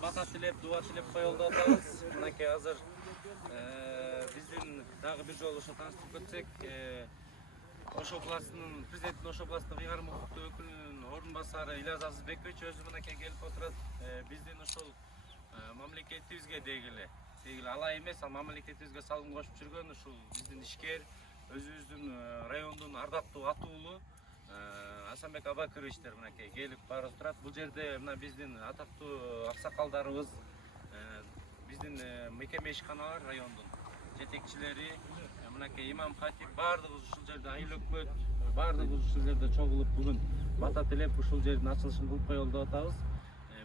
бата тилеп, дуба тилеп коелду атабыз. Мынакей азыр биздин дагы бир жолу ошо тааныштырып кетсек, Ош областынын президенттин Ош областтык ыйгарым укуктуу өкүлүнүн орун басары Ильяс Азызбекович өзү мынакей келип отурат. Биздин ушул мамлекетибизге дегиле алай эмес, ал мамлекетибизге салым кошуп жүргөн ушул биздин ишкер, өзүбүздүн райондун ардактуу атуулу Асанбек Абакыровичтер мынакей келип барып турат. Бул жерде мына биздин атактуу аксакалдарыбыз, биздин мекеме ишканалар райондун жетекчилери, мынакей имам хатип баардыгыбыз ушул жерде айыл өкмөт баардыгыбыз ушул жерде чогулуп бүгүн бата тилеп ушул жердин ачылышын кылып коелу деп атабыз.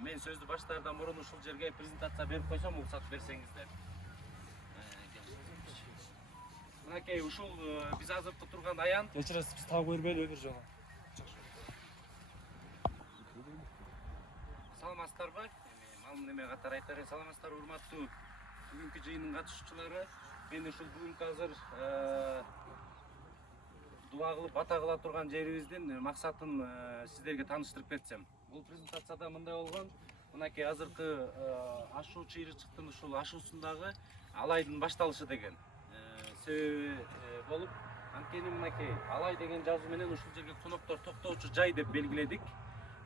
Мен сөздү баштаардан мурун ушул жерге презентация берип койсом, уруксат берсеңиздер. Мынакей ушул биз азыркы турган аян. Кечиресиз, биз таап көрбөйлү бир жолу. Саламатсыздарбы? Малым неме катары айтар элем. Саламатсыздарбы, урматтуу бүгүнкү жыйындын катышуучулары. Мен ушул бүгүнкү азыр дуба кылып бата кыла турган жерибиздин максатын сиздерге тааныштырып кетсем. Бул презентацияда мындай болгон. Мынакей азыркы ашуучу ыйрычыктын ушул ашуусундагы алайдын башталышы деген себеби болуп, анткени мынакей алай деген жазуу менен ушул жерге коноктор токтоочу жай деп белгиледик.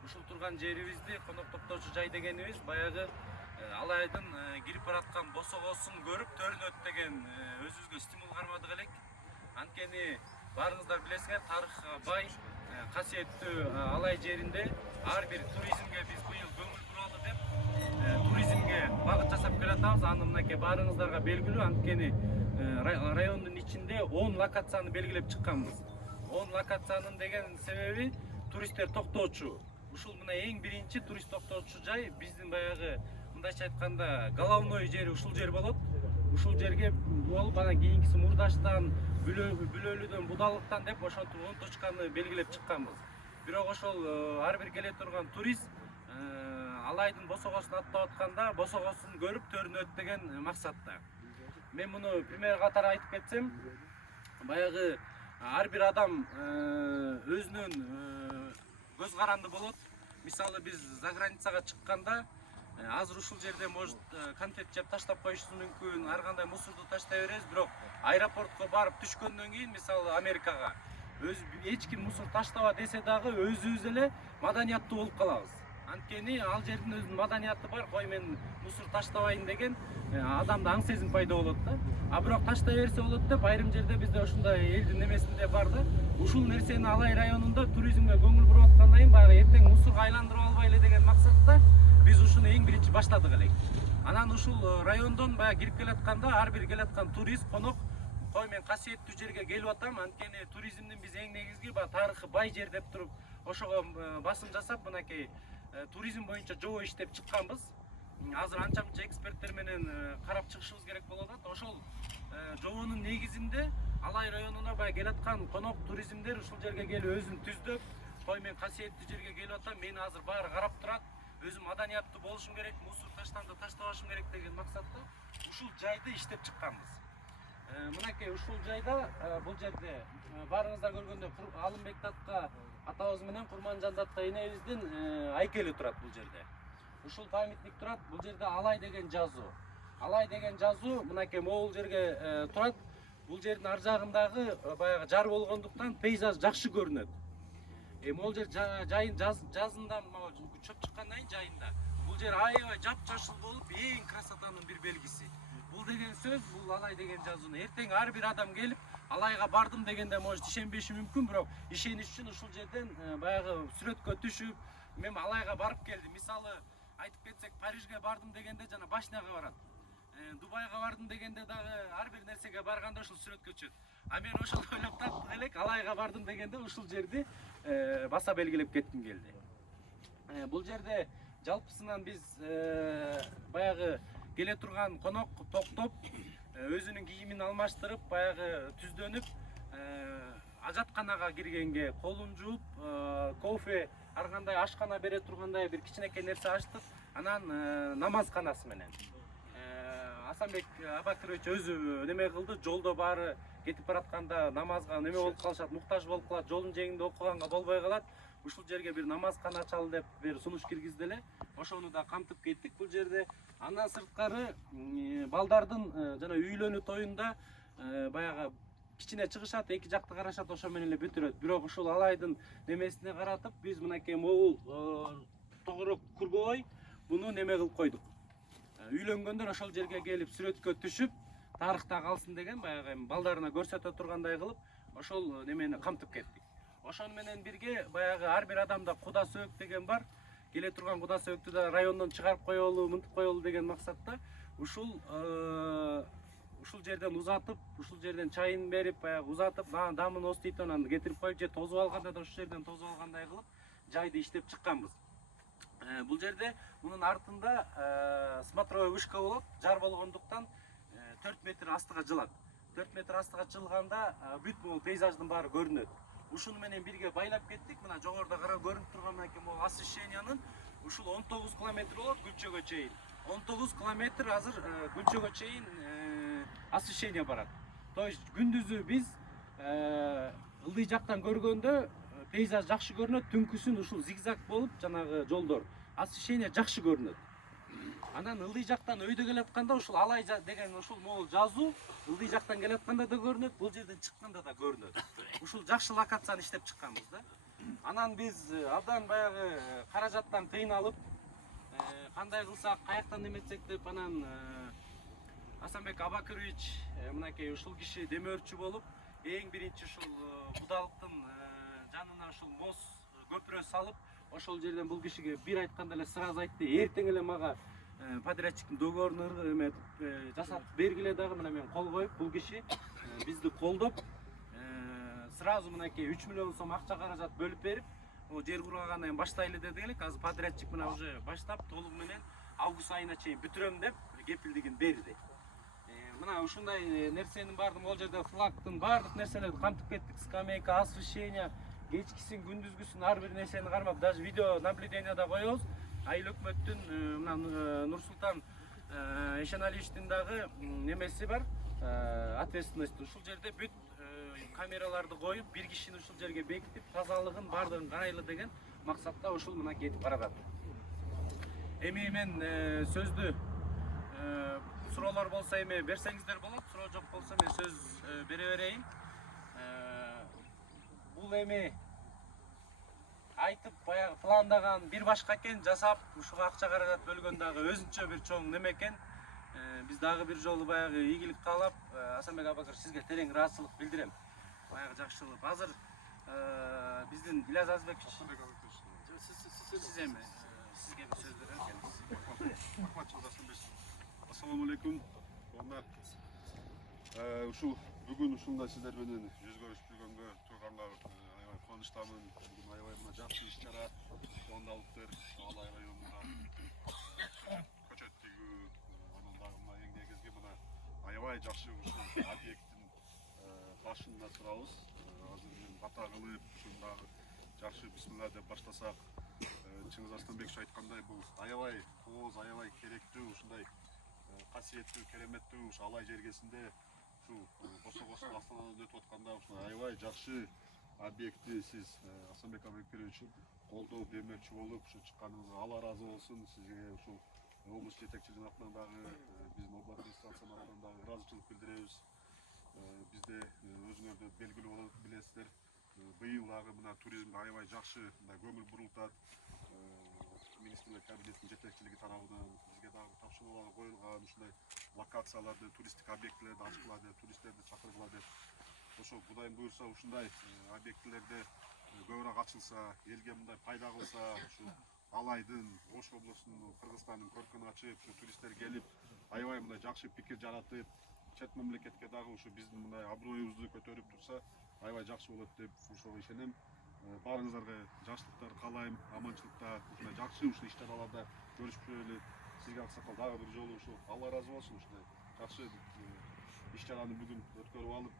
Ушул турган жерибизди конок токтоочу жай дегенибиз баягы алайдын кирип бараткан босогосун көрүп төрүнөт деген өзүбүзгө стимул кармадык элек. Анткени баарыңыздар билесиңер, тарыхка бай, касиеттүү алай жеринде ар бир туризмге биз быйыл көңүл буралы деп туризмге багыт жасап келатабыз. Аны мынакей баарыңыздарга белгилүү, анткени райондун ичинде 10 локацияны белгилеп чыкканбыз. 10 локациянын деген себеби туристтер токтоочу. Ушул мына эң биринчи турист токтоочу жай биздин баягы мындайча айтканда головной жери ушул жер болот. Ушул жерге болуп анан кийинкиси Мурдаштан, Бүлөлүдөн, Будалыктан деп ошентип 10 точканы белгилеп чыкканбыз. Бирок ошол ар бир келе турган турист алайдын босогосун аттап атканда босогосун көрүп төрүнөт деген максатта. Мен муну пример катары айтып кетсем, баягы ар бир адам өзүнүн көз каранды болот. Мисалы биз за границага чыкканда азыр ушул жерде может конфет жеп таштап коюшубуз мүмкүн, ар кандай мусорду таштай беребиз, бирок аэропортко барып түшкөндөн кийин, мисалы Америкага, эч ким мусор таштаба десе дагы өзүбүз эле маданияттуу болуп калабыз. Анткени ал жердин өзүнүн маданияты бар, кой мен мусор таштабайын деген адамда аң сезим пайда болот да. А бирок таштай берсе болот деп айрым жерде бизде ушундай элдин немесинде бар да. Ушул нерсени Алай районунда туризмге көңүл буруп аткандан кийин баягы эртең мусорго айландырып албайлы деген максатта биз ушуну эң биринчи баштадык элек. Анан ушул райондон баягы кирип келатканда ар бир келаткан турист, конок, кой мен касиеттүү жерге келип атам, анткени туризмдин биз эң негизги тарыхы бай жер деп туруп ошого басым жасап мынакей туризм боюнча жобо иштеп чыкканбыз. Азыр анча мынча эксперттер менен карап чыгышыбыз керек болуп атат. Ошол жобонун негизинде Алай районуна баягы келаткан конок туризмдер ушул жерге келип өзүн түздөп, кой мен касиеттүү жерге келип атам, мени азыр баары карап турат, өзүм маданияттуу болушум керек, мусор таштанды таштабашым керек деген максатта ушул жайды иштеп чыкканбыз. Мынакей ушул жайда бул жерде баарыңыздар көргөндөй Алымбек датка атабыз менен Курманжан датка энебиздин айкели турат бул жерде. Ушул памятник турат, бул жерде Алай деген жазуу. Алай деген жазуу мынакей могул жерге турат. Бул жердин ар жагындагы баягы жар болгондуктан пейзаж жакшы көрүнөт. Могул жер жайын жазында чөп чыккандан кийин жайында бул жер аябай жапжашыл болуп, эң красотанын бир белгиси. Бул деген сөз, бул Алай деген жазууну эртең ар бир адам келип Алайга бардым дегенде может ишенбеши мүмкүн, бирок ишениш үчүн ушул жерден баягы сүрөткө түшүп, мен Алайга барып келдим. Мисалы айтып кетсек, Парижге бардым дегенде жана башняга барат. Дубайга бардым дегенде дагы ар бир нерсеге барганда ушул сүрөткө түшөт. А мен ошол ойлоп таптык элек, Алайга бардым дегенде ушул жерди баса белгилеп кетким келди. Бул жерде жалпысынан биз баягы келе турган конок токтоп, өзүнүн кийимин алмаштырып, баягы түздөнүп, ажатканага киргенге колун жууп, кофе, ар кандай ашкана бере тургандай бир кичинекей нерсе ачтык. Анан намазканасы менен Асанбек Абакырович өзү неме кылды, жолдо баары кетип баратканда намазга неме болуп калышат, муктаж болуп калат, жолдун жээгинде окуганга болбой калат. ушул жерге бир намазкана ачалы деп бир сунуш киргизди эле. Ошону да камтып кеттик бул жерде. Андан сырткары балдардын жана үйлөнүү тоюнда баягы кичине чыгышат, эки жакты карашат, ошо менен эле бүтүрөт. Бирок ушул алайдын немесине каратып биз мынакей могул тогорок кургобой буну неме кылып койдук. Үйлөнгөндөр ошол жерге келип сүрөткө түшүп, тарыхта калсын деген баягы балдарына көрсөтө тургандай кылып ошол немени камтып кеттик. Ошону менен бирге баягы ар бир адамда куда сөөк деген бар. Келе турган куда сөөктү да райондон чыгарып коелу, мынтип коелу деген максатта ушул жерден узатып, ушул жерден чайын берип, баягы узатып, дамын остойт анан кетирип коюп, же тозуп алганда да ушул жерден тозуп алгандай кылып жайды иштеп чыкканбыз. Бул жерде мунун артында смотровой вышка болот, жар болгондуктан 4 метр астыга жылат. 4 метр астыга жылганда бүт бул пейзаждын баары көрүнөт. Ушуну менен бирге байлап кеттик. Мына жогоруда карап көрүнүп турган мынакей могул освещениянын ушул 19 километр болот Гүлчөгө чейин. 19 километр азыр Гүлчөгө чейин освещение барат. То есть күндүзү биз ылдый жактан көргөндө пейзаж жакшы көрүнөт, түнкүсүн ушул зигзаг болуп жанагы жолдор освещение жакшы көрүнөт. Анан ылдый жактан өйдө келатканда ушул алай деген ушул могул жазуу ылдый жактан келатканда да көрүнөт, бул жерден чыкканда да көрүнөт. Ушул жакшы локацияны иштеп чыкканбыз да. Анан биз абдан баягы каражаттан кыйналып, кандай кылсак, каяктан неметсек деп анан Асанбек Абакырович мынакей ушул киши демөөрчү болуп, эң биринчи ушул Будалыктын жанына ушул моз көпүрө салып, ошол жерден бул кишиге бир айтканда эле сразу айтты. Эртең эле мага подрядчиктин договорун эметип жасап бергиле дагы. Мына мен кол коюп, бул киши бизди колдоп, сразу мынакей 3 миллион сом акча каражат бөлүп берип, жер кургагандан кийин баштайлы деди элек. Азыр подрядчик мына уже баштап толугу менен август айына чейин бүтүрөм деп кепилдигин берди. Мына ушундай нерсенин баардыгы бул жерде флагтын баардык нерселерди камтып кеттик. Скамейка, освещение, кечкисин, күндүзгүсүн ар бир нерсени кармап, даже видео наблюдение да коебуз. Айыл өкмөттүн мына Нурсултан Эшеналиевичтин дагы немеси бар, ответственность. Ушул жерде бүт камераларды коюп, бир кишини ушул жерге бекитип, тазалыгын баардыгын карайлы деген максатта ушул мына кетип барат. Эми мен сөздү суроолор болсо эми берсеңиздер болот, суроо жок болсо мен сөз бере берейин. Бул эми айтып баягы пландаган бир башка экен, жасап ушуга акча каражат бөлгөн дагы өзүнчө бир чоң неме экен. Биз дагы бир жолу баягы ийгилик каалап, Асанбек Абакыр сизге терең ыраазычылык билдирем. Баягы жакшылык. Азыр биздин Ильяз Азбекович, сиз эми сизге бир сөз берем экенбиз. Ассаламу алейкум. Ушул бүгүн ушундай сиздер менен жүз көрүшүп жүргөнгө турганга аябай кубанычтамын. Бүгүн аябай мына жакшы иш-чара пландалыптыр. Алай районунда көчөт тигүү, анан дагы мына эң негизги мына аябай жакшы ушул объекттин башында турабыз. Азыр мен бата кылып, ушундагы жакшы бисмилла деп баштасак, Чыңгыз Арстанбекович айткандай бул аябай кооз, аябай керектүү, ушундай касиеттүү, кереметтүү ушу алай жергесинде ушул косо Астанада өтүп атканда ушул аябай жакшы объектти сиз Асанбек Абакырович колдоп, демөөрчү болуп ушу чыкканыңызга Алла ыраазы болсун. Сизге ушул облус жетекчилигинин атынан дагы биздин областный администрациянын атынан дагы ыраазычылык билдиребиз. Бизде өзүңөр да белгилүү болуп билесиздер, быйыл дагы мына туризмге аябай жакшы мындай көңүл бурултат. Министрлер кабинетинин жетекчилиги тарабынан бизге дагы тапшырмалар коюлган, ушундай локацияларды, туристтик объектилерди ачкыла деп, туристтерди чакыргыла деп. Ошо Кудайым буйрса ушундай объектилерде көбүрөөк ачылса, элге мындай пайда кылса, ушу Алайдын, Ош облусунун, Кыргызстандын көркүн ачып, ушу туристтер келип, аябай мындай жакшы пикир жаратып, чет мамлекетке дагы ушу биздин мындай аброюбузду көтөрүп турса, аябай жакшы болот деп ошого ишенем. Баарыңыздарга жакшылыктар каалайм, аманчылыкта, ушундай жакшы ушул иш-чараларда көрүшүп жүрөлү. Сизге аксакал дагы бир жолу ушу Алла ыраазы болсун, ушундай жакшы иш-чараны бүгүн өткөрүп алып,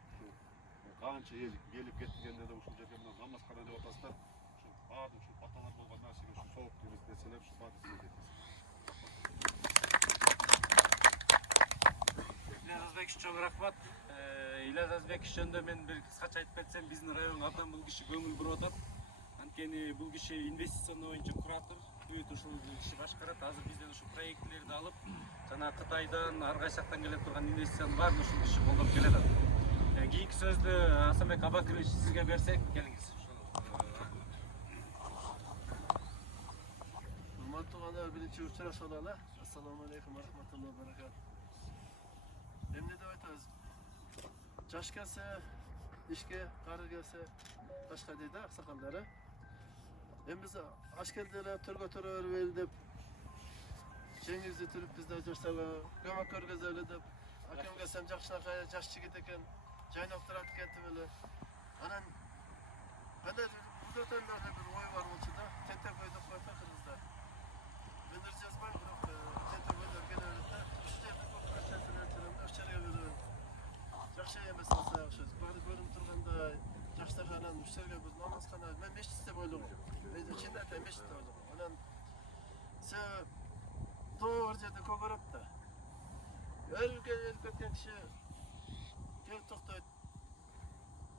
канча эл келип кеткенде да ушул жерге мына намазкана деп атасыздар. Ушу баардык ушу баталар болгон нерсеге ушу сооп деп нерселер ушу баардык сизге кетет. Ильяз Азбекович чоң рахмат. Ильяз Азбекович жөнүндө мен бир кыскача айтып кетсем, биздин районго абдан бул киши көңүл буруп атат. Анткени бул киши инвестиционный боюнча куратор, бүт ушул киши башкарат. Азыр бизден ушул проектлерди алып, жана Кытайдан, ар кайсы жактан келип турган инвестицияны баарын ушул киши колдоп келатат. Кийинки сөздү Асанбек Абакирович сизге берсек, келиңиз. Hurmatli ana birinchi uchrashuvlar. Assalomu alaykum va rahmatullohi va barakatuh. Endi deb aytamiz. Yosh kelsa, ishga, qari kelsa, boshqa deydi oqsoqollari. Endi biz osh keldilar, turga turaverib deb Cengizda turib bizda yoshlarga ko'mak ko'rgazaylik deb akamga ham yaxshiroq yosh yigit ekan, jaynoq turadi ketibili. Ana qanday bu to'nlarda bir o'y bor bo'lsa-da, tentak qo'ydi qo'yta qilizda. Bendir yazmay, biroq tentak qo'ylar keladi-da, ishlarni ko'p qilishini aytiraman, ishlarga berib. Yaxshi emas bo'lsa, yaxshi. Bari ko'rinib turganda yaxshitaxanan ishlarga biz namoz qilamiz. Men meshitda bo'laman. Men ichida aytay meshitda bo'laman. Ondan to'g'ri yerda ko'karatda. Elga ketgan kishi kelib to'xtaydi.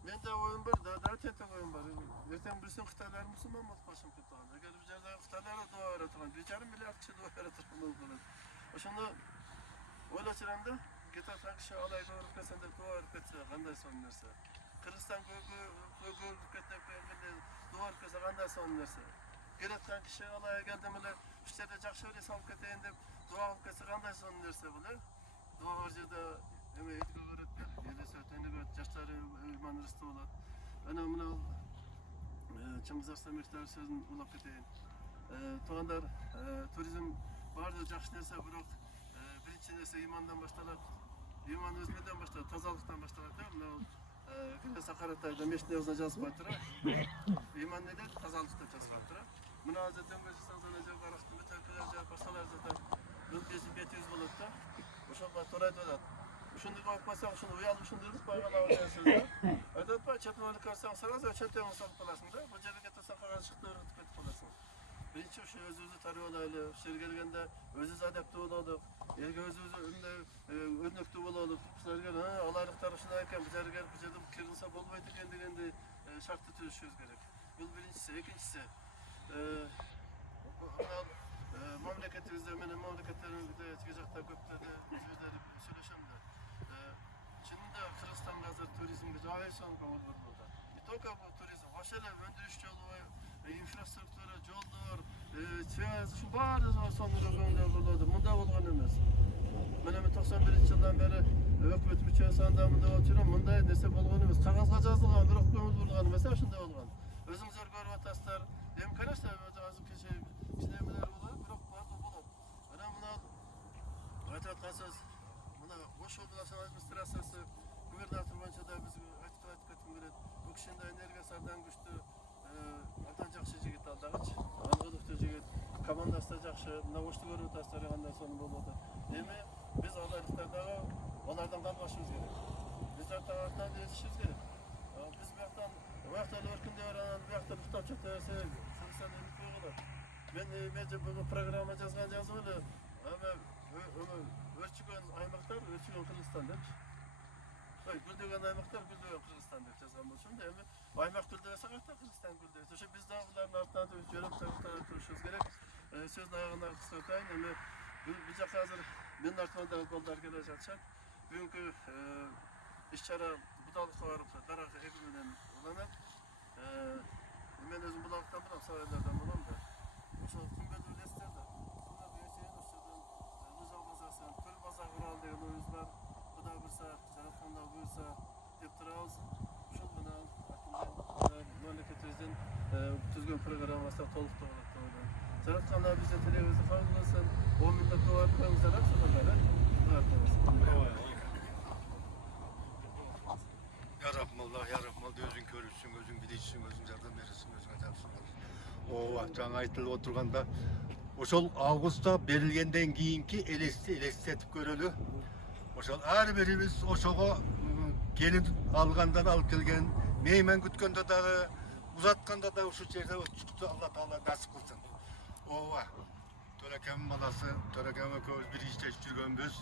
Menda o'yin bor, da tentak o'yin bor. Ertaga bilsam Xitoylar musulmon bo'lib qolishim ketadi. Agar bu yerda Xitoylar duolar turgan, 1,5 milliard kishi duolar turgan bo'ladi. O'shanda o'ylachiramda ketayotgan kishi olay ko'rib kelsa deb duolar ketsa qanday son narsa. Qirg'iziston ko'rib ketib duolar kelsa qanday son narsa. Kelayotgan kishi olay keldimlar, shu yerda yaxshi o'ylay solib ketayin deb duo qilib kelsa qanday son narsa bular. Duo yerda nima aytib ko'radi. Yerda so'tayni yoshlar manrista bo'ladi. Ana buni Chimizaston maktabi so'zini ulab ketayin. Tuğandar turizm barda yaxshi narsa, biroq birinchi narsa iymondan boshlanadi. Iymon o'zingizdan boshlanadi, tozalikdan boshlanadi. Mana Kunda Saqqaratayda meshni yozib qo'yibdir. Iymon neda tozalikda yozib qo'yibdir. Buni hozir Temurchisanzanaga qarashdi, mutakallimlar boshqalar zaten 1500 bo'ladi. O'sha to'raydi bo'ladi. Shunday qo'yib qo'ysam, shuni uyalib shunday qilib qo'yganlar o'zingizda. Aytib, chetmani ko'rsam, saraza chetdan solib qo'yasizda. Bu yerga ketsa qaror chiqib ketib qolasan. Birinchi o'sha o'z-o'zi tarbiyalayli, shergalganda o'z-o'zi adapte bo'ladi. Yerga o'z-o'zi o'rnakda bo'ladi. Qizlarga olaylik tarixchilar ekan, bu yerga kirilsa bo'lmaydi ekan deganda shartda turishingiz kerak. Bu birinchisi, ikkinchisi mamlakatimizda, meni mamlakatlarimizda chiqajaqda ko'plarda so'zlar söyleshamda. Chinda Qirg'iziston hozir turizmga joyi son bo'ldi. Только bu turizm, hoşalar öndürüş yolu, infrastruktura, yollar, svaz, şu barda sonlara gönder bo'ladi. Bunda bo'lgan emas. Mana 91-yildan beri hökumat müçəsanda bunda oturup bunday narsa bo'lgan emas. Qog'ozga yozilgan, biroq ko'ngil bo'lgan emas, shunday bo'lgan. O'zingizlar ko'rib o'tasizlar. Hem qarashlar, hozir kecha ishlaymalar bo'ladi, biroq barda bo'ladi. Mana buni aytayotgansiz, buni o'sha oblast administratsiyasi gubernator bo'yicha da biz aytib keladi. Bu kishida energiyasidan güçlü atan yaxshi yigit aldag'ich, anqo'liqda yigit, komandasida yaxshi, navoshni ko'rib o'tasizlar, qanday son bo'ladi. Demi, biz olayliklardagi ulardan qalbashimiz kerak. Bizlar tarafdan yetishimiz kerak. Biz bu yoqdan o'rkunda o'rganib, bu yoqda kitob chaqirsa, sizdan nima qo'yiladi. Men bu programma yozganimda, ama o'rchigan aymoqlar, o'rchigan Qirg'izistonda. Güldegan aymoqlar, Güldegan Qirg'izistonda yozgan bo'lsa-da, endi aymoq Güldegan saqatda Qirg'iziston Güldegan. O'sha bizda ularning ortidan yurib turishimiz kerak. So'zni oyog'ini qisqa o'tayin. Endi bu yoqqa hozir men ortidan qo'llar kelajatishadi. Bugungi ishchara budalik qilib, daraxt ekimidan ulanib, men o'zim budakdan bilan soylardan bo'lamda. O'sha kunbet universitetda ular berishgan o'shadan nizom bazasi, pul bozor qurol degan o'yinlar xudo bilsa, jarafanda bo'lsa deb turamiz. Shu bilan mamlakatimizdan tuzgan programmasida to'liq to'g'ri. Jarafanda bizga televizor qabul qilsin, 10 mingdan to'g'ri qo'yingizlar, so'zlarga. Ya Rahmal, özün görürsün, özün bilirsin, özün yardım verirsin, özün adamsın. O жаңа айтылып отырганда, ошол августта берилгенден кийинки элестетип көрөлү. Ошол ар бирибиз ошого келин алгандан алып келген, мейман күткөндө дагы, узатканда да ушул жерде өтүштү Алла Таала насип кылсын. Төрөкемдин баласы, Төрөкем экөөбүз бир иштешип жүргөнбүз.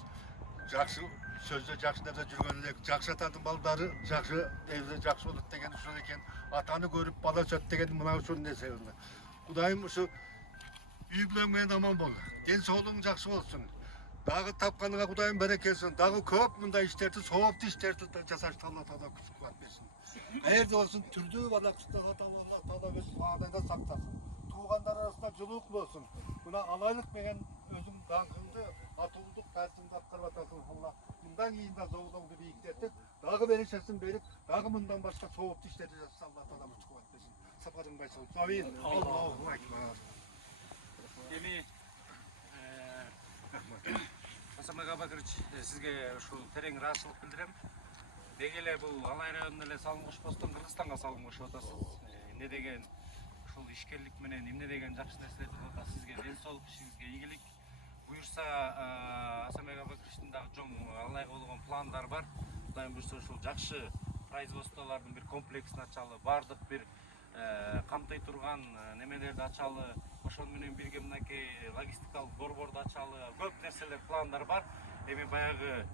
Жакшы sözde жақсы нәрсе жүрген элек жақсы атадын балдары жақсы evde жақсы болот деген ушул экен. Атаны көрүп бала сөт деген мына ушул нерсе. Кудайым ушу үй бүлөң менен аман бол. Ден соолугуң жақсы болсун. Дагы тапканыңа Кудайым берекесин. Дагы көп мындай иштерди, сооптуу иштерди жасашты Алла Таала күч кубат берсин. Каерде болсун түрдүү бала кыштага Алла Таала өз баадайда сактасын. Туугандар арасында жылуулук болсун. Мына алайлык менен өзүң даңкыңды, атуулук тартымды аткарып атасың. Алла мындан кийин да жолуңду бийиктетип, дагы берешесин берип, дагы мындан башка сооптуу иштерди жасаса Алла Таала күч кубат берсин. Сапарың байсал. Амин. Аллаху акбар. Эми Асанбек Абакирович, сизге ушул терең ыраазычылык билдирем. Деги эле бул Алай районуна эле салым кошпостон Кыргызстанга салым кошуп атасыз. Эмне деген ушул ишкерлик менен эмне деген жакшы нерселерди кылып атасыз. Сизге ден соолук, ишиңизге ийгилик. Буюрса Асанбек Абакировичтин дагы жоң Алайга болгон пландар бар. Кудайым буюрса ушул жакшы производстволордун бир комплексин ачалы, бардык бир камтый турган немелерди ачалы, ошол менен бирге мынакей логистикалык борборду ачалы, көп нерселер, пландар бар. Эми баягы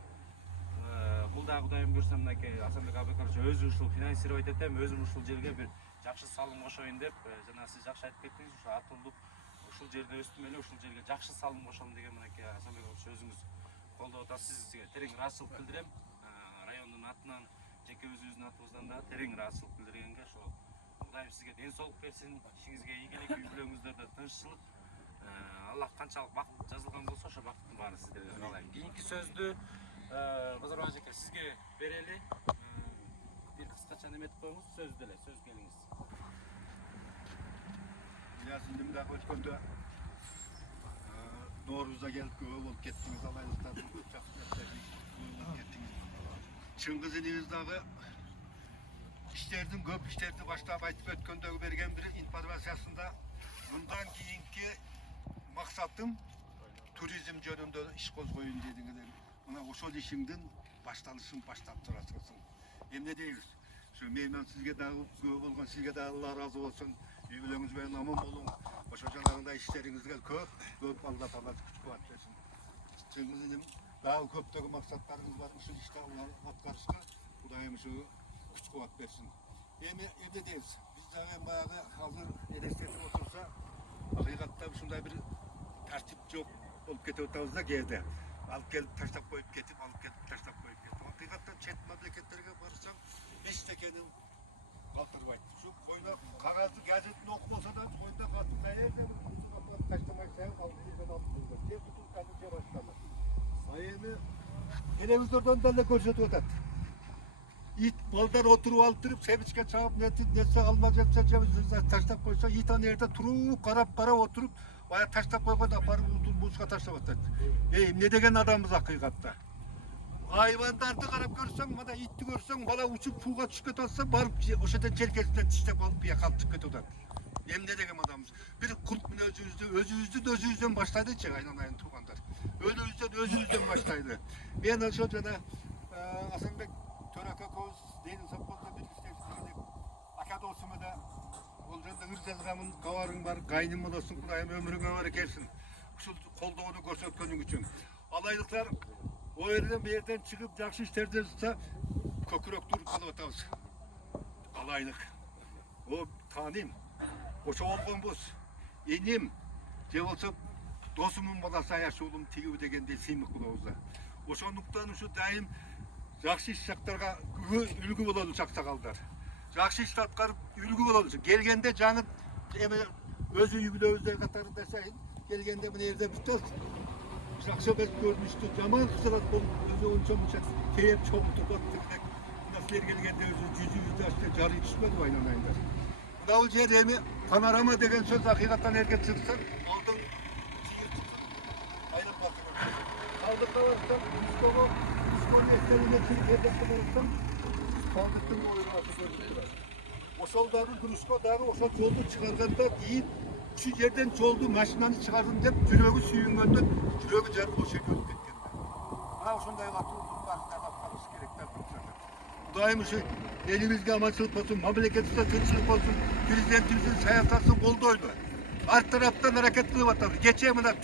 бул да Кудайым буюрса мынакей Асанбек Абакирович өзү ушул финансировать этем, өзүм ушул жерге бир жакшы салым кошоюн деп, жана сиз жакшы айтып кеттиңиз, ушул атуулук ушул жерде өстүм эле, ушул жерге жакшы салым кошом деген мынакей Асанбек Абакирович өзүңүз колдоп атасыз. Сизге терең ыраазычылык билдирем. Райондун атынан, жеке өзүбүздүн атыбыздан да терең ыраазычылык билдиргенге ошол Кудайым сизге ден соолук берсин, ишиңизге ийгилик, үй бүлөңүздөрдө тынччылык. Аллах канчалык бакыт жазылган болсо ошо бакыттын баары сиздерге каалайм. Кийинки сөздү Базарбай эжеке сизге берели. Бир кыскача неметип коюңуз, сөз деле, сөз келиңиз. Сиздин дагы өткөндө Ноорузда келип көбө болуп кеттиңиз, алайлыктардын көп жакшы нерселерин болуп кеттиңиз. Чыңгыз инибиз дагы иштердин көп иштерди баштап айтып өткөндөгү берген бир информациясында мындан кийинки максатым туризм жөнүндө иш козгоюн дедиңиз. Мына ошол ишиңдин башталышын баштап турасың. Эмне дейбиз? Ошо менен сизге дагы көбө болгон, сизге да Алла ыраазы болсун. Үй бүлөңүз менен аман болуң. Ошо жанагындай иштериңизге көп Алла Таала күч кубат берсин. Чыңгыз иним дагы көптөгөн максаттарыңыз бар. Ушул ишти аткарышка Кудайым ушу күч кубат берсин. Эми эмне дейбиз? Биз дагы баягы азыр элестетип отурса, акыйкатта ушундай бир тартип жок болуп кетип атабыз да кээде. Алып келип таштап коюп кетип, алып келип таштап коюп кетип. Акыйкатта чет мамлекеттерге барсаң, эчтекени калтырбайт. Ушу койно кагазды газетин окуп болсо да, койно катын каерде таштамай коюп алып жүргөн. Тез бутулканы же баштады. Эми телевизордон деле көрсөтүп атат. Ит балдар отуруп алып туруп, себичке чаап, нерсе алма жепсе, таштап койсо, ит аны жерде туруп, карап отуруп, бая таштап койгондо барып бузга таштап атат. Эмне деген адамбыз акыйкатта? Hayvandарды карап көрсөң, мына итти көрсөң, бала учуп сууга түшүп кетип атса, барып ошодон желкесинен тиштеп алып бия калтырып кетип атат. Эмне деген адамбыз? Бир курт менен өзүбүздөн баштайдычы, айнанайын туугандар. Өзүбүздөн баштайды. Мен ошо жана Асанбек Төрака көз дейин сапканда бир иштеп ака досум да ол жерде ыр жазганмын, кабарың бар, кайным болосуң, Кудайым өмүрүңө берекесин. Ушул колдоону көрсөткөнүң үчүн. Алайлыктар o yerden bir yerden çıkıp jakşı işlerde tutsa köküröktür kalıp atабыз. Alaylık. O tanim. Oşo olgonбуз. Enim. Je bolsa досумун баласы Аяш уулум тигиби дегенде сыймык кылабыз. Ошондуктан ушу дайым жакшы иш жактарга үлгү бололу чаксагалдар. Жакшы иш аткарып үлгү бололу. Келгенде жаңы эме өзү үй бүлөбүздөр катарында сайын келгенде мына жерде бүтөт. Жақсы бір көрінішті, жаман қысырат болып, өзі онша-мұнша кейіп чоғытып баттырдек. Мына сілер келгенде өзі жүзі ашты, жары түспеді айналайындар. Мына ол жер еме панорама деген сөз ақиқаттан ерге çıkсан, алдың жиыр çıkсан, айлап бақырып. Қалдыққа барсам, Үсконы естеліне ердекті барсам, қалдықтың ойрасы көріп тұрады. Ошолдары Күрүскөдагы ошол жолду чыгарганда кийин şu yerden çoldu maşinanı çıkardın deyip жүрөгү sүйүнгөндө жүрөгү жарып ошо жерге өлүп кеткен. Ошондой катуулук бар, тапканыбыз керек деп турсак. Кудайым ушу элибизге аманчылык болсун, мамлекетибизде тынччылык болсун, президентибиздин саясатын колдойлу. Ар тараптан аракет кылып атабыз. Кечээ мына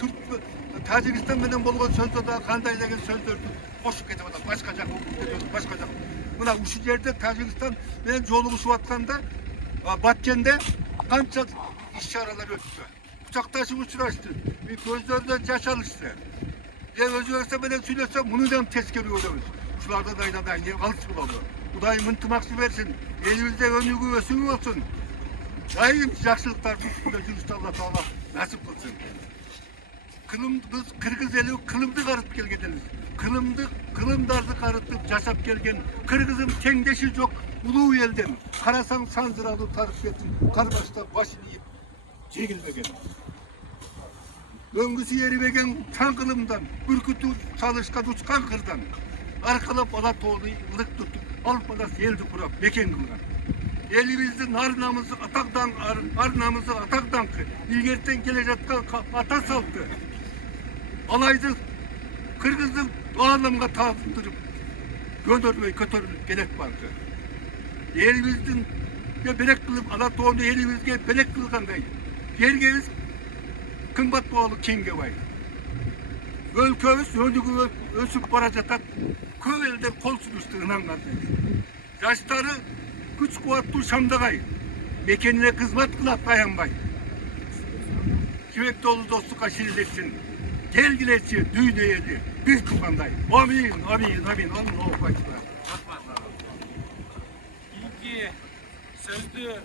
Тажикстан менен болгон сөздө да кандай деген сөздөрдү koşup ketip atam. Başka jaka başka jaka. Mına uşu yerde Tacikistan men joluguşup atkanda Batkende kança işareler öttü. Bıçaktaşı uçuraştı. Bir gözlerden yaş alıştı. Ya özgürse ben söylesem bunu da tezkere oluyoruz. Şularda da niye alışık oluyor. Kudayım ıntımaksı versin. Elimizde önlüğü ösün olsun. Daim yaxşılıklar biz gözümüzde Allah Teala nasip kılsın. Biz Kırgız eli kılımdı karıp gelgeniz. Kılımdardı karıtıp yaşap gelgen Kırgız'ın tengdeşi yok ulu elden. Karasan sanzıralı tarif etsin. Karbaşta başını yiyip çekilmegen. Öngüsü yeribegen tan kılımdan, ürkütü çalışkan uçkan kırdan. Arkalap Alatoğlu ılık tutup, alpada seldi kurap, meken kılgan. Elimizin arnamızı ataktan ilgerten gelecek ata saldı. Alaydı Kırgız'ın ağlamga tağıttırıp göndürmeyi kötürülüp gerek vardı. Elimizin belek kılıp Alatoğlu elimizge belek kılgandaydı. Yergeviz kımbat doğalı kenge var. Ülkemiz öndüğü ösüp baracatat köy elde kol sürüstü ınanlardayız. Yaşları güç kuvvetli şamdagay. Mekenine kızmat kılap dayanbay. Kibek dolu dostluk aşiretsin. Gelgileçi düğüneyedi. Bir tukanday. Amin, amin, amin. Allahu Ekber. İlki sözlü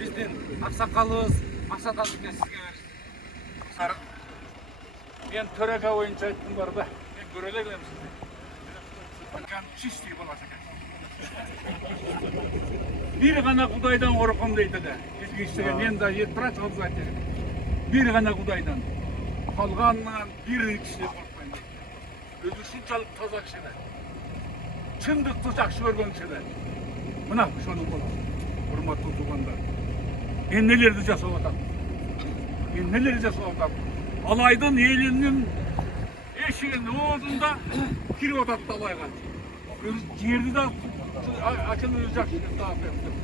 bizden aksakalımız Maksat Aziz'e sizge verir. Ben törege oyuncu ayttım var da. Ben görelegem sizi. Bakan çiş deyip olacak. Bir gana Kudaydan korkum deydi de. Bizge işlegen men da yetiraç oldu zaten. Bir gana Kudaydan. Kalgandan bir kişiye korkmayın. Özü şunçalık taza kişide. Çındıkты жақсы көрген кісіде. Мына шоның болады. Құрметті туғандар. Мен нелерді жасап атам. Мен нелерді жасап атам. Алайдың елінің eşiğinin oğuzunda kirip otattı alayға. Жерді de açın özecek şimdi daha yaptım.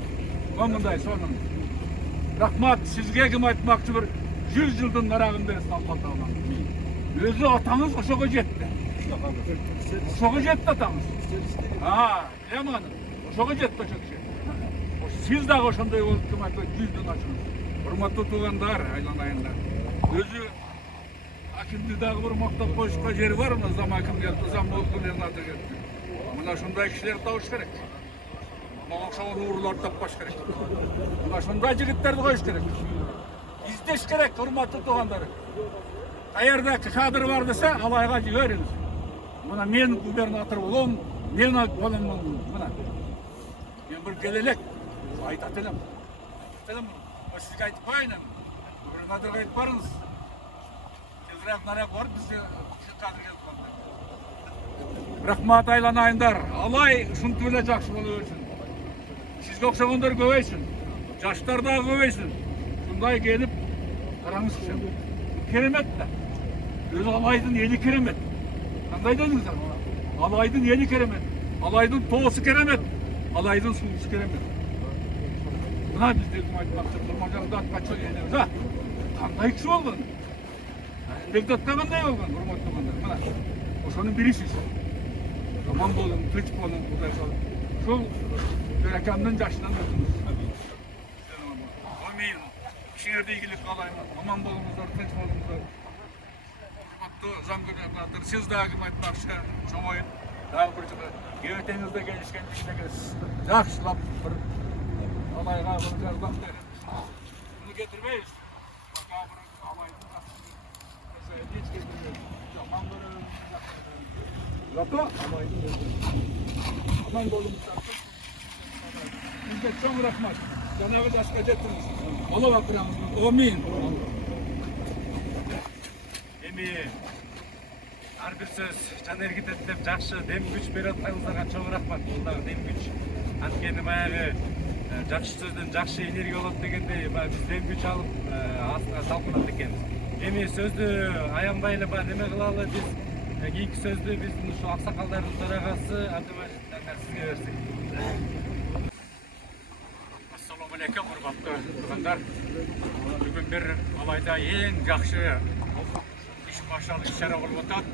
Onunday sonun. Rahmat sizge kim aytmakçı bir 100 yılın narağındayız Allah Teala. Özü atanız oşoğa jetti. Oşoğa jetti atanız. Ha, yamanım. Oşoğa jetti oşoğa jetti. Siz de oşonday olup kim aytmak 100'dün açınız. Hurmatlı tuğanlar aylanayınlar. Özü Akimdi dağı bir maktap koşuqa jeri var mı? Zam akim geldi, zam oldularına da geldi. Buna şunday kişiler tavuş gerek. Buna okşawan uğurlar tapbaş gerek. Buna şunday jigitlerdi koyuş gerek. İzdeş gerek, hurmatlı tuğanları. Qayerda kadir var dese, alayga jiberiniz. Buna men gubernator bolom, men bolom buna. Men bir gelelek, aytatılım. Aytatılım bunu. O sizge aytıp koyayım. Gubernatorga aytıp barınız. Narak var bizi kadriye tutmadı. Rahmat aylanayınlar. Alay şunu böyle jakşı boluyor için. Sizge okşaganlar köbeysin. Yaşlar da köbeysin. Şunday gelip karanız için. Keremet de. Öz alaydın yeni keremet. Kanday dediniz ama. Alaydın yeni keremet. Alaydın toğusu keremet. Alaydın suğusu keremet. Buna biz de aytmakta durmacağımda atkaçı yenemiz ha. Kanday kişi oldun. Bektatta qanday bo'lgan, hurmatli tuğanlar? Mana o'shaning birisiz. Omon bo'lin, tinch bo'lin, Xudoy solib. Shu yurakamdan jashidan o'timiz. Amin. Ishingizda igilik qalayman. Omon bo'lingizlar, tinch bo'lingizlar. Hurmatli zamgirlar, siz de kim aytmoqchi, cho'moyin. Dag'i bir chiqib, ertangizda kelishgan ishlarga yaxshilab bir Allayga bir yordam berib. Buni getirmaysiz. Zato aman bolum sizge çok rahmat. Cenab-ı Hak ettiniz. Allah akramız. Amin. Emi har bir söz can ergit etip жақсы dem güç berip atkanızlarga çok rahmat. Buldagı dem güç. Antkeni баягы жақсы сөздөн жақсы энергия болот дегендей биз dem güç алып астына талпынат экенбиз. Эми сөздү аянбай эле баягы неме кылалы биз кийинки сөздү биздин ушу аксакалдардын төрагасы Абдымажит ака сизге берсек. Ассаламу алейкум урматтуу тугандар. Бүгүн бир Алайда эң жакшы иш башталып иш чара болуп атат.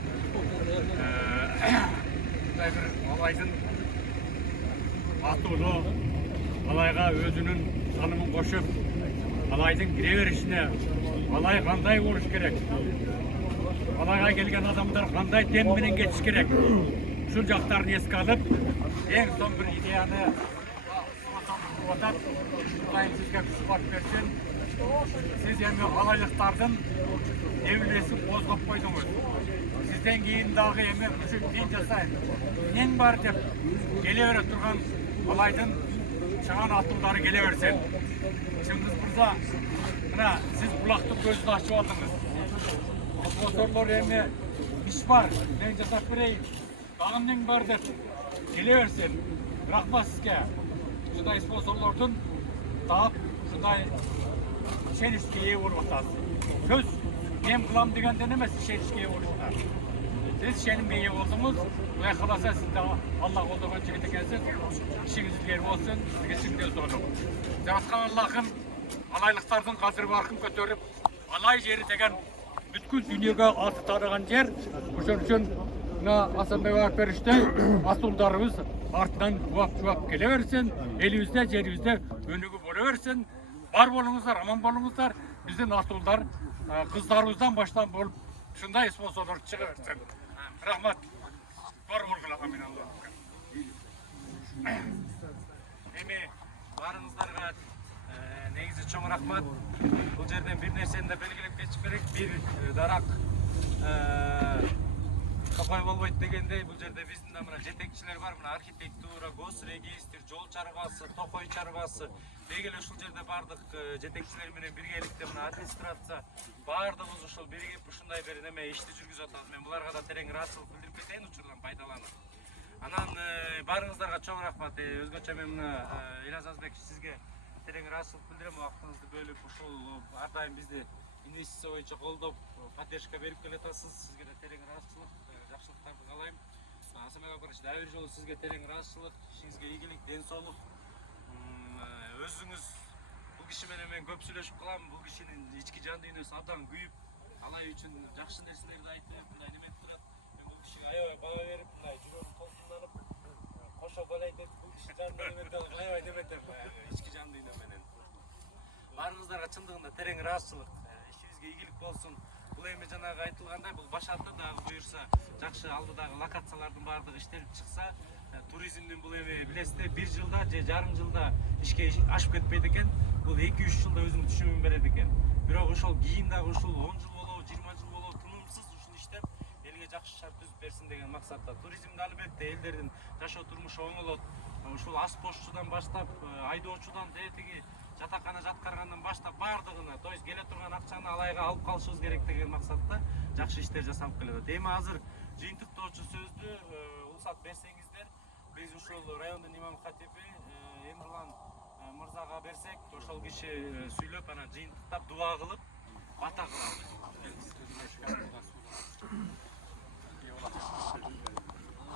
ушундай бир алайдын атуулуу алайга өзүнүн таанымын кошуп, алайдын кире беришине алай кандай болуш керек? Алайга келген адамдар кандай дем менен кетиш керек? Ушул жактарын эске алып, эң соң бир идеяны Кудайым сизге күч-кубат берсин. Сиз эми алайлыктардын эвлесин козгоп койдуңуз. Сизден кийин дагы эми ушул мен жасайын, мен бар деп келе бере турган алайдын чаган атуулдары келе берсин. Чыңгыз мырза, мына сиз булактын көзүн ачып алдыңыз. Спонсорлор эми иш бар, мен жасап берейин. Дагы мен бар деп келе берсин. Рахмат сизге. Ушундай спонсорлордун таап, ушундай ишеничке ээ болуп атасыз. Сөз мен кылам дегенден эмес, ишеничке ээ болушуңар. Siz ишенимге ээ болдуңуз, Кудай кааласа сизди Алла колдогон жигит экенсиз. İşiniz ilgili olsun, sizge şimdiden sonra. Жараткан Аллахым алайлыктардын кадыр баркын көтөрүп, алай жери деген бүткүл дүйнөгө аты тараган жер. Ошон үчүн мына Асанбек Акберовичтей атуулдарыбыз артынан жубап келе берсин, элибизде, жерибизде өнүгүп боло берсин. Бар болуңуздар, аман болуңуздар. Биздин атуулдар кыздарыбыздан баштан болуп, ушундай спонсорлор чыга берсин. Рахмат. Бар болгула мен Аллах. Эми барыңыздарга негизи чоң рахмат. Бул жерден бир нерсени да белгилеп кетиш керек. Бир дарак капай болбойт дегендей, бул жерде биздин да мына жетекчилер бар. Мына архитектура, госрегистр, жол чарбасы, токой чарбасы. Деги эле ушул жерде бардык жетекчилер менен биргеликте мына администрация бардыгыбыз ушул биригип ушундай бир неме ишти жүргүзүп атабыз. Мен буларга да терең ыраазычылык билдирип кетейин учурдан пайдаланып. Анан барыңыздарга чоң рахмат. Өзгөчө мен мына Илаз Азбекович сизге терең ыраазычылык билдирем. Убактыңызды бөлүп ушул ар дайым бизди инвестиция боюнча колдоп, поддержка берип келатасыз. Сизге да терең ыраазычылык, жакшылыктарды каалайм. Асанбек Акбарович дагы бир жолу сизге терең ыраазычылык, ишиңизге ийгилик, ден соолук. Өзүңүз бул киши менен мен көп сүйлөшүп калам. Бул кишинин ички жан дүйнөсү абдан күйүп, алай үчүн жакшы нерселерди айтып, мындай неме турат. Мен бул кишиге аябай баа берип, мындай жүрөгүм толкунданып, кошо балайт деп бул киши жанынан аябай неметем, ички жан дүйнө менен. Барыңыздарга чындыгында терең ыраазычылык, ишибизге ийгилик болсун. Бул эми жанагы айтылгандай, бул башатты дагы буюрса, жакшы алдыдагы локациялардын баардыгы иштелип чыкса, туризмдин бул эми билесиздер, бир жылда же жарым жылда ишке ашып кетпейт экен. Бул 2-3 жылда өзүнүн түшүмүн берет экен. Бирок ошол кийин дагы ушул 10 жыл болобу, 20 жыл болобу тынымсыз ушул иштеп, элге жакшы шарт түзүп берсин деген максатта. Туризмде албетте элдердин жашоо турмушу оңолот. Ушул ас бошчудан баштап, айдоочудан тетиги жатакана жаткаргандан баштап баардыгына, то есть келе турган акчаны алайга алып калышыбыз керек деген максатта жакшы иштер жасалып келет. Эми азыр жыйынтыктоочу сөздү уруксат берсеңиздер, биз ушул райондун имам хатиби Эмирлан мырзага берсек, ошол киши сүйлөп, анан жыйынтыктап дуа кылып, бата кылабыз.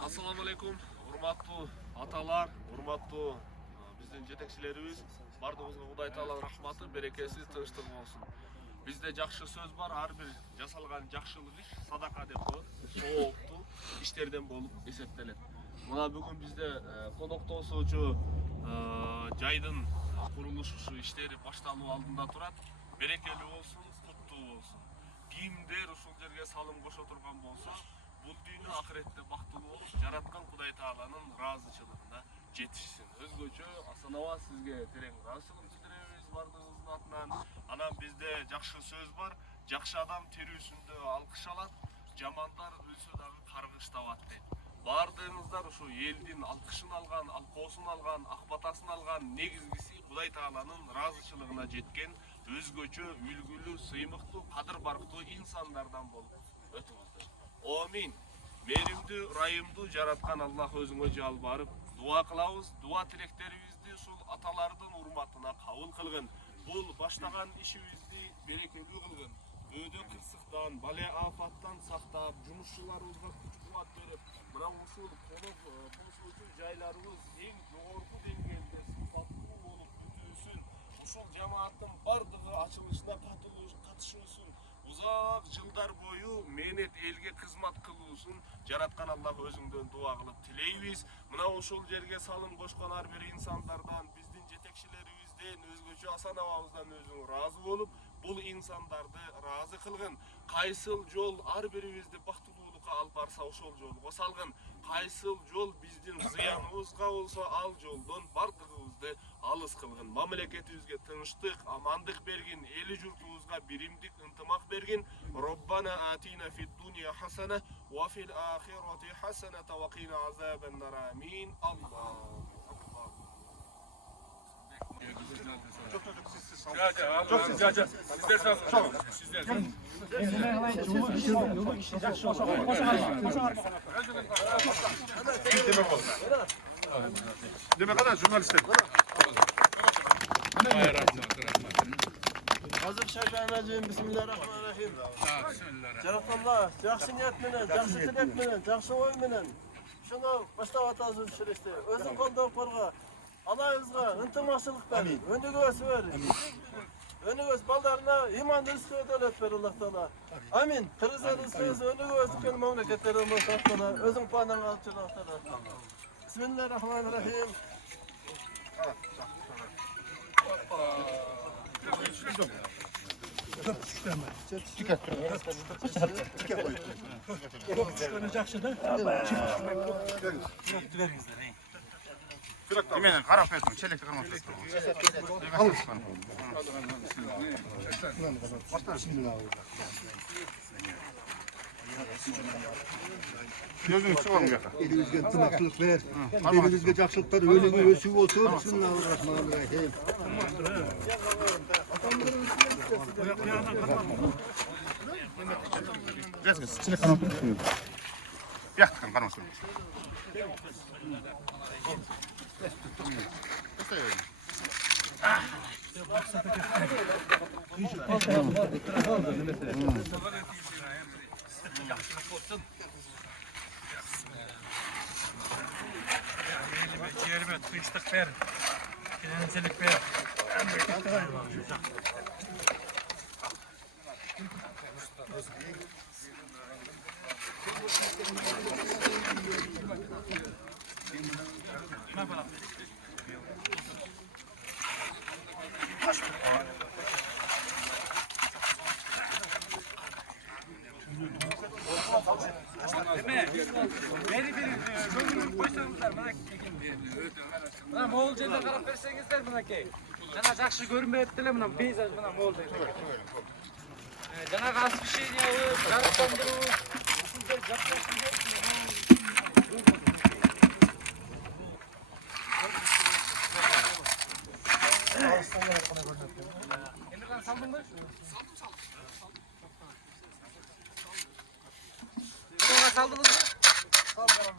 Assalamu alaikum, урматтуу аталар, урматтуу биздин жетекчилерибиз, бардыгыбызга Кудай Тааланын рахматы, берекеси, тынчтыгы болсун. Бизде жакшы сөз бар, ар бир жасалган жакшылык иш садака деп коет, сооптуу иштерден болуп эсептелет. Мына бүгүн бизде коноктоосучу жайдын курулуш иштери башталуу алдында турат. Берекелүү болсун, куттуу болсун. Кимдер ушул жерге салым кошо турган болсо, бул дүйнө акыретте бактылуу болуп, жараткан Кудай Тааланын ыраазычылыгына жетишсин. Өзгөчө Асанаба сизге терең ыраазычылык билдиребиз бардыгыбыздын атынан. Анан бизде жакшы сөз бар, жакшы адам терүүсүндө алкыш алат, жамандар өлсө дагы каргыш табат дейт. Бардыгыңыздар ушу элдин алкышын алган, алкоосун алган, ак батасын алган, негизгиси Кудай Тааланын ыраазычылыгына жеткен өзгөчө үлгүлүү, сыймыктуу, кадыр барктуу инсандардан болуп өтүңүздөр. Амин. Мээримдүү, ырайымдуу жараткан Аллах өзүңө жалбарып дуа кылабыз. Дуа тилектерибизди ушул аталардын урматына кабыл кылгын. Бул баштаган ишибизди берекелүү кылгын. Өйдө кырсыктан, бале афаттан сактап, жумушчуларыбызга күч-кубат берип, мына ушул конок жайларыбыз эң жогорку деңгээлде сыйпаттуу болуп бүтүүсүн. Ушул жамааттын бардыгы ачылышына катышуусун. Uzak жылдар boyu menet elge kızmat kılууsun жараткан Аллах өзүңдөн дуа кылып тилейбиз. Мына ошол жерге салым кошкон ар бир инсандардан, биздин жетекчилерибизден, өзгөчө Асан абабыздан өзүң ыраазы болуп, бул инсандарды ыраазы кылгын. Кайсыл жол ар бирибизди бактылуулукка алып барса ошол жолго салгын. Кайсыл жол биздин зыяныбызга болсо ал жолдон бардыгыбызды алыс кылгын. Мамлекетибизге тынчтык, амандык бергин, эли журтубузга биримдик, ынтымак бергин. Роббана атина фид дуния хасана ва фил ахирати хасаната ва кина азабан нар. Амин. Аллаху акбар. Demek kadar jurnalistler. Azerbaycan'cığım Bismillahirrahmanirrahim. Carakallah, yaxşı niyet menen, yaxşı tilek menen, yaxşı oy menen. Şunu başta atazı düşürüştü. Özün kolda korga. Alayımızga ıntımakçılık ver. Önügöz ver. Önügöz ballarına iman rızkı ödelet ver Allah Teala. Amin. Kırızı rızkınızı önügöz ülkenin memleketleri olmasa Allah. Özün panan alçın Allah Teala. Bismillahirrahmanirrahim. Hemen karap etsin, çelik kırmızı. Gözünü çıkalım ya. Elimizge ıntımaqçılık ver. Elimizge жақсылықтар өлеңі өсіп olsun. Bismillahirrahmanirrahim. Çelik kanat. Yaktıkan kanat. Ciğerime tıyıştık ver. Gelencelik ver. Beni bir gönüllü koysanızlar bana Mına Moğol жерде карап берсеңиздер мынакей. Жана жакшы көрүнбөйт деле мына пейзаж мына Моğol жерде. Жанагы освещение, жарыктандыруу, сиздер жапсаңыздар. Эмирхан салдыңбы? Салдым. Сaldınız mı? Saldım.